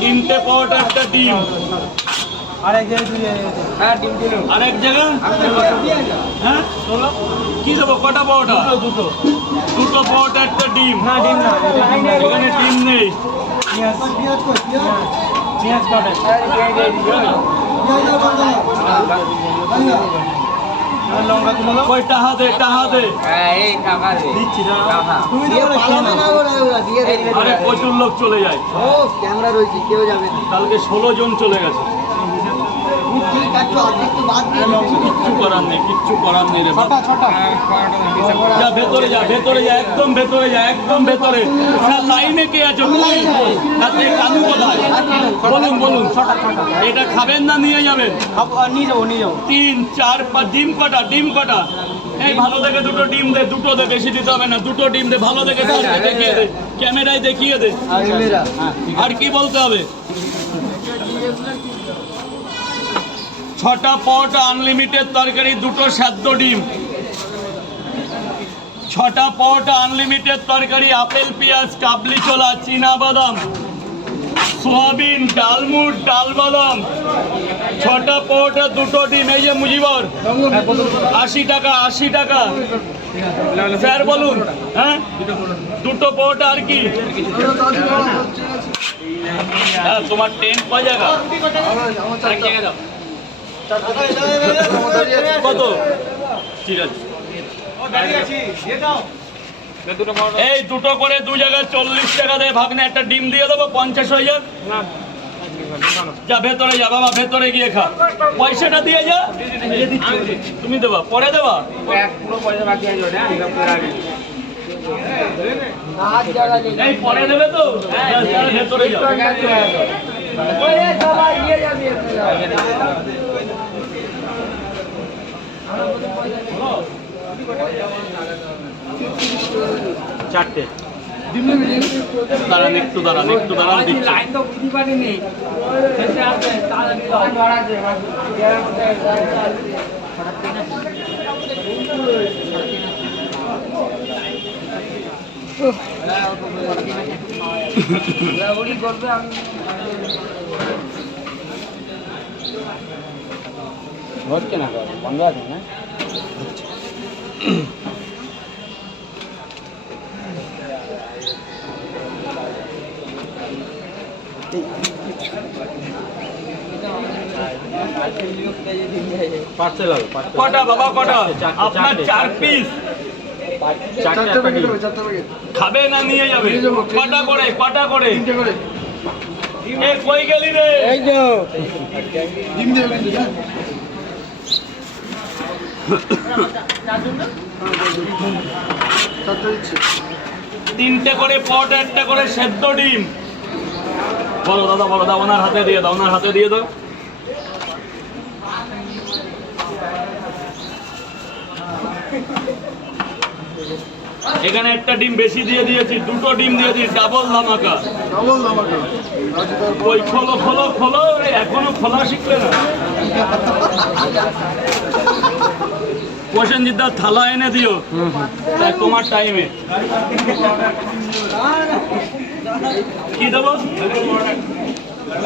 তিনটে পরোটা একটা ডিম। আরেক জায়গা হ্যাঁ কি দেবো? কটা পরোটা? দুটো পরোটা একটা ডিম। না ডিম না, এখানে ডিম নেই। প্রচুর লোক চলে যায়, ক্যামেরা রয়েছে, কেউ যাবে না। কালকে 16 জন চলে গেছে। কিচ্ছু করার নেই, কিচ্ছু করার নেই রে। যা ভেতরে যা, ভেতরে যা, একদম ভেতরে যা, একদম ভেতরে। লাইনে কে আছো? কানু কোথায়? বলুন বলুন, এটা খাবেন না নিয়ে যাবেন? নিয়ে যাবো, নিয়ে যাবো। 3, 4, 5 ডিম কটা? ডিম কটা? এই ভালো দেখে দুটো ডিম দে, দুটো দে, বেশি দিতে হবে না। দুটো ডিম দে, ভালো দেখে দেখিয়ে দে, ক্যামেরায় দেখিয়ে দে। আর কি বলতে হবে? 6টা পরোটা আনলিমিটেড তরকারি, দুটো সেদ্ধ ডিম। 6টা পরোটা আনলিমিটেড তরকারি, আপেল পেঁয়াজ, কাবলি ছোলা, চীনা বাদাম, সোয়াবিন, ডালমুট, ডাল বাদাম। 6টা পরোটা, দুটো ডিম। এই যে মুজিবর, 80 টাকা, 80 টাকা। স্যার বলুন। হ্যাঁ, দুটো পরোটা। আর কি? হ্যাঁ, তোমার টেন্ট পাওয়া যাবে কত? ঠিক আছে, এই দুটো করে 2 জায়গায় 40 টাকা দেয়। ভাগনে একটা ডিম দিয়ে দেবো, 50 হয়ে যাবে। যা ভেতরে যা বাবা, ভেতরে গিয়ে খা। পয়সাটা দিয়ে যা। তুমি দেবা? পরে দেবা? এই পরে দেবে তো? ভেতরে যাও। চারটে দাঁড়ান, একটু দাঁড়ান, একটু দাঁড়ান। লাইন তো বুঝতে পারিনি। হচ্ছে না, বন্ধ আছে না? কটা বাবা, কটা? আপনার 4 পিস খাবে না নিয়ে যাবে? কটা করে? কটা করে? এ কই গেলি রে? এই তো তিনটে করে পট, একটা করে সেদ্ধ ডিম। বলো দাদা, বলো দাও, ওনার হাতে দিয়ে দাও, ওনার হাতে দিয়ে দাও। এখানে একটা ডিম বেশি দিয়ে দিয়েছি, দুটো ডিম দিয়ে দিয়েছি, ডাবল ধামাকা। ওই খোলো খোলো খোলো, এখনো খোলা শিখলে না। প্রসেনজিৎ দা থালা এনে দিও তোমার টাইমে। কি দেবো?